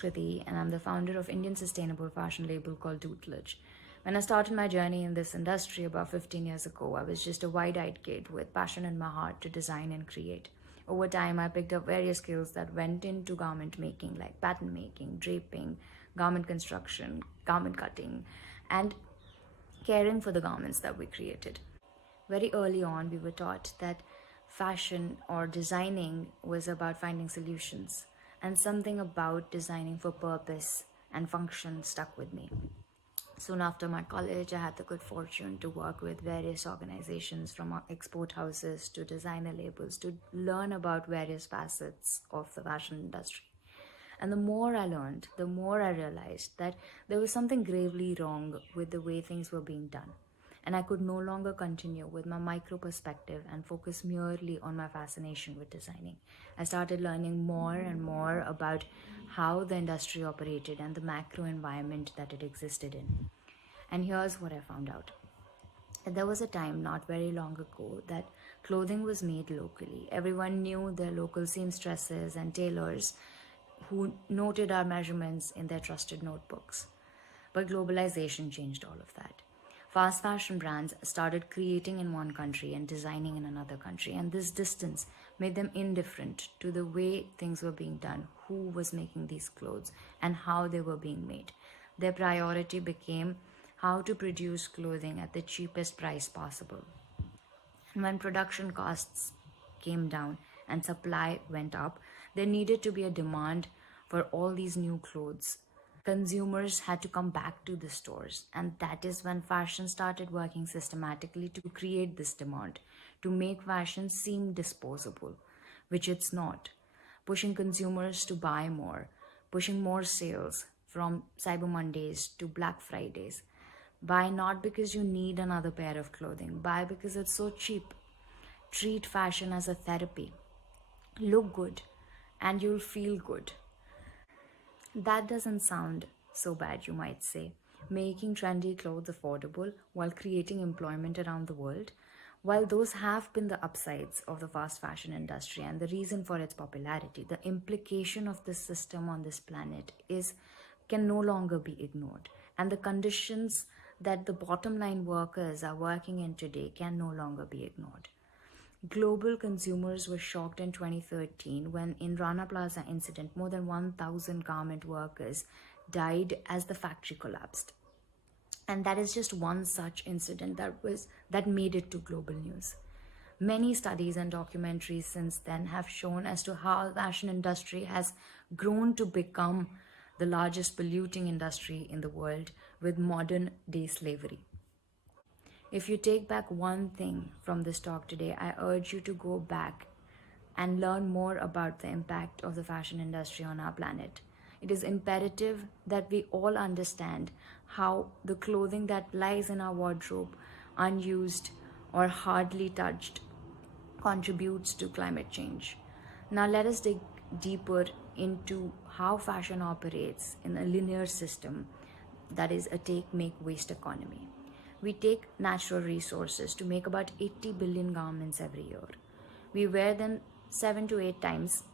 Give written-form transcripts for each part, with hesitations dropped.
Kriti, and I'm the founder of Indian sustainable fashion label called Tula. When I started my journey in this industry about 15 years ago, I was just a wide-eyed kid with passion in my heart to design and create. Over time, I picked up various skills that went into garment making, like pattern making, draping, garment construction, garment cutting, and caring for the garments that we created. Very early on, we were taught that fashion or designing was about finding solutions, and something about designing for purpose and function stuck with me. Soon after my college, I had the good fortune to work with various organizations, from export houses to designer labels, to learn about various facets of the fashion industry. And the more I learned, the more I realized that there was something gravely wrong with the way things were being done. And I could no longer continue with my micro perspective and focus merely on my fascination with designing. I started learning more and more about how the industry operated and the macro environment that it existed in. And here's what I found out. There was a time not very long ago that clothing was made locally. Everyone knew their local seamstresses and tailors who noted our measurements in their trusted notebooks. But globalization changed all of that. Fast fashion brands started creating in one country and designing in another country, and this distance made them indifferent to the way things were being done, who was making these clothes, and how they were being made. Their priority became how to produce clothing at the cheapest price possible. And when production costs came down and supply went up, there needed to be a demand for all these new clothes. Consumers had to come back to the stores, and that is when fashion started working systematically to create this demand, to make fashion seem disposable, which it's not, pushing consumers to buy more, pushing more sales from Cyber Mondays to Black Fridays. Buy not because you need another pair of clothing, buy because it's so cheap. Treat fashion as a therapy. Look good and you'll feel good. That doesn't sound so bad, you might say. Making trendy clothes affordable while creating employment around the world. While those have been the upsides of the fast fashion industry and the reason for its popularity, the implication of this system on this planet can no longer be ignored. And the conditions that the bottom line workers are working in today can no longer be ignored. Global consumers were shocked in 2013 when in Rana Plaza incident, more than 1,000 garment workers died as the factory collapsed. And that is just one such incident that made it to global news. Many studies and documentaries since then have shown as to how the fashion industry has grown to become the largest polluting industry in the world with modern day slavery. If you take back one thing from this talk today, I urge you to go back and learn more about the impact of the fashion industry on our planet. It is imperative that we all understand how the clothing that lies in our wardrobe, unused or hardly touched, contributes to climate change. Now let us dig deeper into how fashion operates in a linear system, that is a take, make, waste economy. We take natural resources to make about 80 billion garments every year. We wear them 7 to 8 times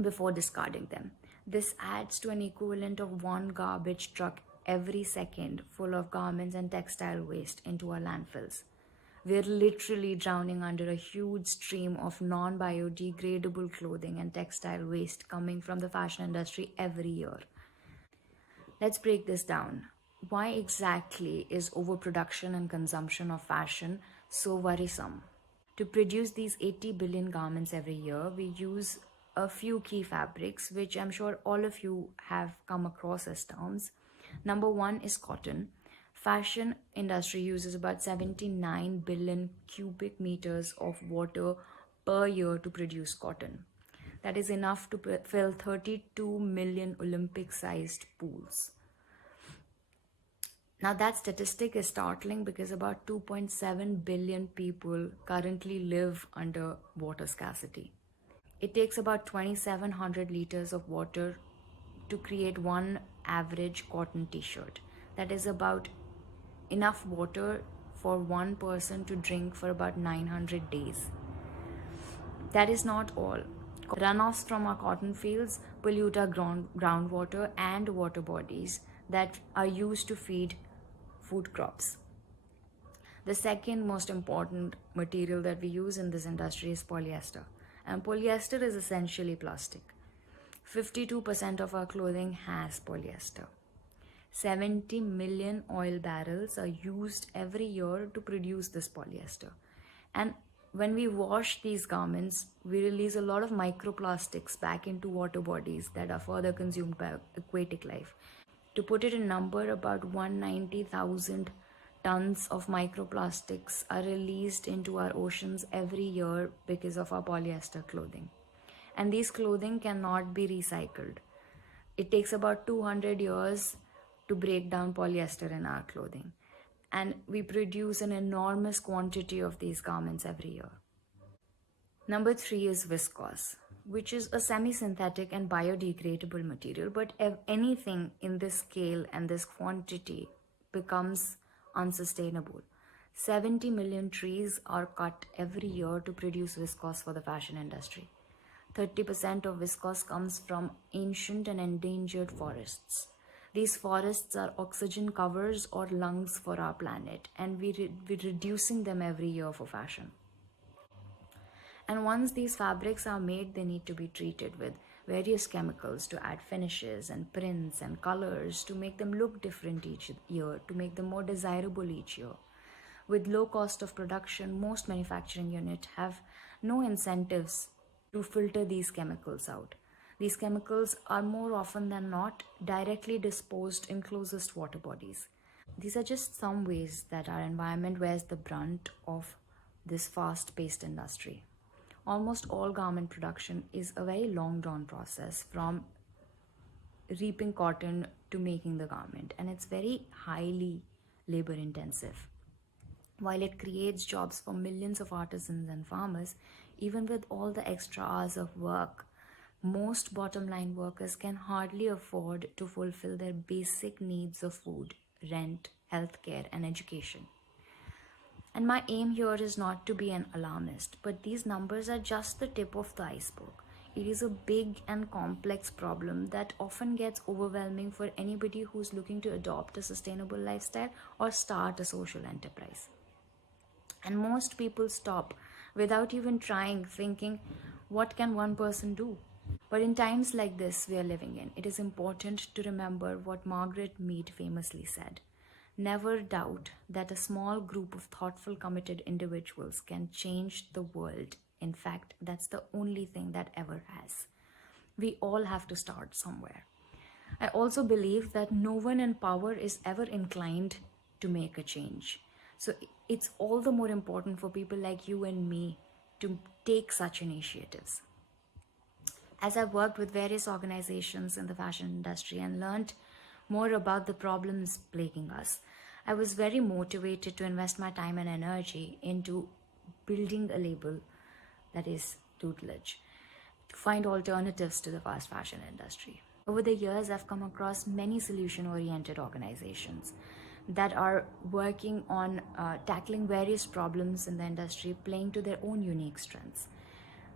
before discarding them. This adds to an equivalent of one garbage truck every second full of garments and textile waste into our landfills. We're literally drowning under a huge stream of non-biodegradable clothing and textile waste coming from the fashion industry every year. Let's break this down. Why exactly is overproduction and consumption of fashion so worrisome? To produce these 80 billion garments every year, we use a few key fabrics, which I'm sure all of you have come across as terms. Number one is cotton. Fashion industry uses about 79 billion cubic meters of water per year to produce cotton. That is enough to fill 32 million Olympic-sized pools. Now that statistic is startling because about 2.7 billion people currently live under water scarcity. It takes about 2,700 liters of water to create one average cotton t-shirt. That is about enough water for one person to drink for about 900 days. That is not all. Runoffs from our cotton fields pollute our groundwater and water bodies that are used to feed food crops. The second most important material that we use in this industry is polyester. And polyester is essentially plastic. 52% of our clothing has polyester. 70 million oil barrels are used every year to produce this polyester. And when we wash these garments, we release a lot of microplastics back into water bodies that are further consumed by aquatic life. To put it in number, about 190,000 tons of microplastics are released into our oceans every year because of our polyester clothing. And these clothing cannot be recycled. It takes about 200 years to break down polyester in our clothing. And we produce an enormous quantity of these garments every year. Number 3 is viscose, which is a semi-synthetic and biodegradable material, but if anything in this scale and this quantity becomes unsustainable. 70 million trees are cut every year to produce viscose for the fashion industry. 30% of viscose comes from ancient and endangered forests. These forests are oxygen covers or lungs for our planet, and we're reducing them every year for fashion. And once these fabrics are made, they need to be treated with various chemicals to add finishes and prints and colors to make them look different each year, to make them more desirable each year. With low cost of production, most manufacturing units have no incentives to filter these chemicals out. These chemicals are more often than not directly disposed in closest water bodies. These are just some ways that our environment wears the brunt of this fast-paced industry. Almost all garment production is a very long drawn process, from reaping cotton to making the garment, and it's very highly labor intensive. While it creates jobs for millions of artisans and farmers, even with all the extra hours of work, most bottom line workers can hardly afford to fulfill their basic needs of food, rent, healthcare, and education. And my aim here is not to be an alarmist, but these numbers are just the tip of the iceberg. It is a big and complex problem that often gets overwhelming for anybody who's looking to adopt a sustainable lifestyle or start a social enterprise. And most people stop without even trying, thinking, what can one person do? But in times like this we are living in, it is important to remember what Margaret Mead famously said. Never doubt that a small group of thoughtful, committed individuals can change the world. In fact, that's the only thing that ever has. We all have to start somewhere. I also believe that no one in power is ever inclined to make a change. So it's all the more important for people like you and me to take such initiatives. As I've worked with various organizations in the fashion industry and learned more about the problems plaguing us, I was very motivated to invest my time and energy into building a label that is tutelage, to find alternatives to the fast fashion industry. Over the years, I've come across many solution-oriented organizations that are working on tackling various problems in the industry, playing to their own unique strengths.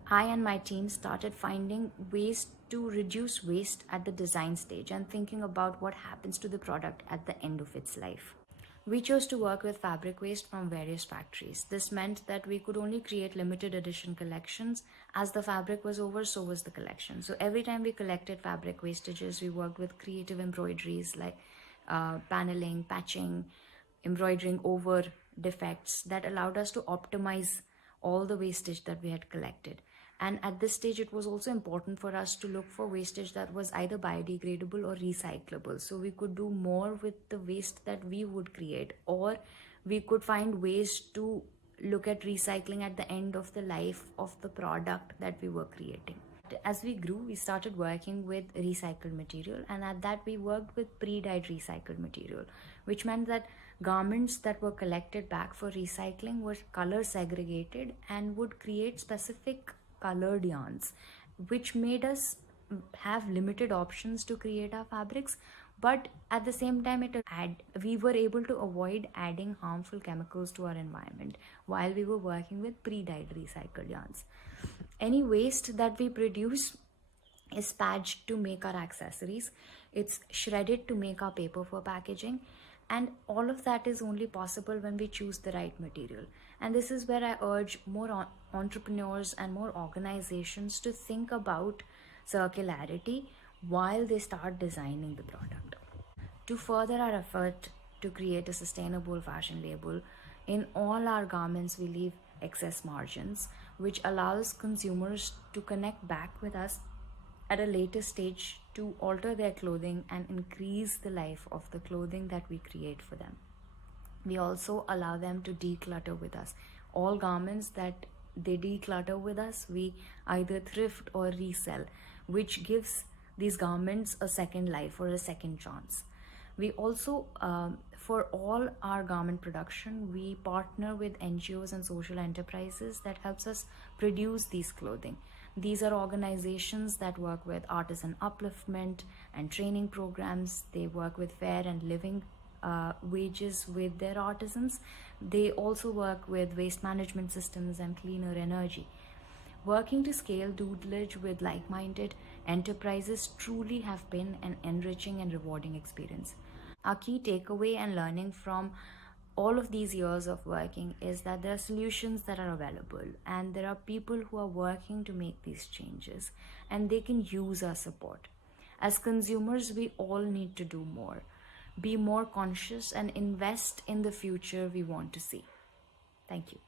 I and my team started finding ways to reduce waste at the design stage and thinking about what happens to the product at the end of its life. We chose to work with fabric waste from various factories. This meant that we could only create limited edition collections. As the fabric was over, so was the collection. So every time we collected fabric wastages, we worked with creative embroideries like paneling, patching, embroidering over defects that allowed us to optimize all the wastage that we had collected. And at this stage, it was also important for us to look for wastage that was either biodegradable or recyclable. So we could do more with the waste that we would create, or we could find ways to look at recycling at the end of the life of the product that we were creating. As we grew, we started working with recycled material, and at that we worked with pre-dyed recycled material, which meant that garments that were collected back for recycling were color segregated and would create specific colored yarns, which made us have limited options to create our fabrics, but at the same time we were able to avoid adding harmful chemicals to our environment while we were working with pre-dyed recycled yarns. Any waste that we produce is patched to make our accessories, it's shredded to make our paper for packaging, and all of that is only possible when we choose the right material. And this is where I urge more entrepreneurs and more organizations to think about circularity while they start designing the product. To further our effort to create a sustainable fashion label, in all our garments we leave excess margins, which allows consumers to connect back with us at a later stage to alter their clothing and increase the life of the clothing that we create for them. We also allow them to declutter with us. All garments that they declutter with us, we either thrift or resell, which gives these garments a second life or a second chance. We also, for all our garment production, we partner with NGOs and social enterprises that helps us produce these clothing. These are organizations that work with artisan upliftment and training programs. They work with fair and living wages with their artisans. They also work with waste management systems and cleaner energy. Working to scale tutelage with like-minded enterprises truly have been an enriching and rewarding experience. Our key takeaway and learning from all of these years of working is that there are solutions that are available, and there are people who are working to make these changes, and they can use our support. As consumers, we all need to do more, be more conscious, and invest in the future we want to see. Thank you.